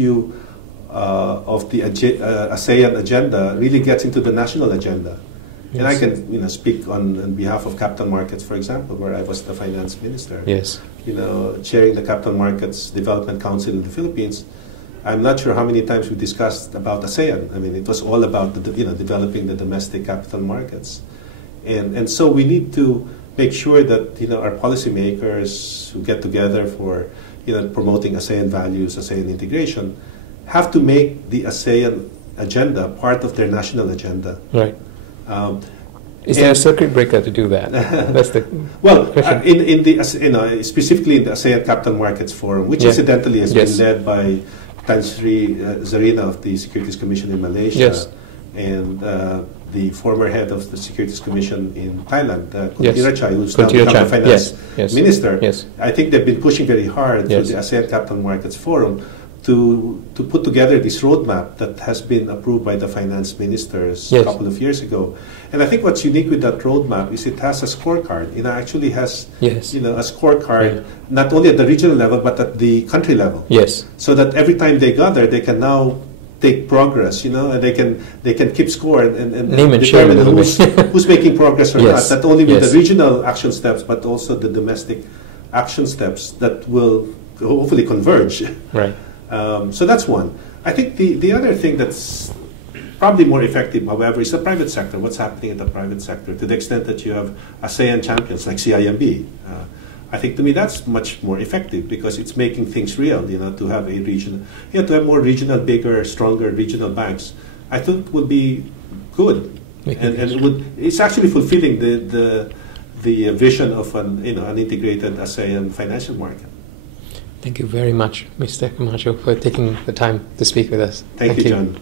issue of the ASEAN agenda really gets into the national agenda. Yes. And I can speak on behalf of capital markets, for example, where I was the finance minister. Yes. Chairing the Capital Markets Development Council in the Philippines. I'm not sure how many times we discussed about ASEAN. I mean, it was all about developing the domestic capital markets, and so we need to make sure that our policymakers who get together for promoting ASEAN values, ASEAN integration, have to make the ASEAN agenda part of their national agenda. Right. Is there a circuit breaker to do that? That's the question. In the specifically in the ASEAN Capital Markets Forum, which incidentally has been led by Tan Sri Zarina of the Securities Commission in Malaysia, and the former head of the Securities Commission in Thailand, Kuntirachai, who's now become the finance minister. Yes. I think they've been pushing very hard through the ASEAN Capital Markets Forum to put together this roadmap that has been approved by the finance ministers a couple of years ago. And I think what's unique with that roadmap is it has a scorecard. It actually has a scorecard not only at the regional level but at the country level. Yes. So that every time they gather, they can now take progress, and they can keep score and determine who's making progress or not. Not only with the regional action steps, but also the domestic action steps that will hopefully converge. Right. So that's one. I think the other thing that's probably more effective, however, is the private sector. What's happening in the private sector, to the extent that you have ASEAN champions like CIMB. I think to me that's much more effective because it's making things real. To have a region, to have more regional, bigger, stronger regional banks, I think would be good, and it's actually fulfilling the vision of an integrated ASEAN financial market. Thank you very much, Mr. Camacho, for taking the time to speak with us. Thank you, John.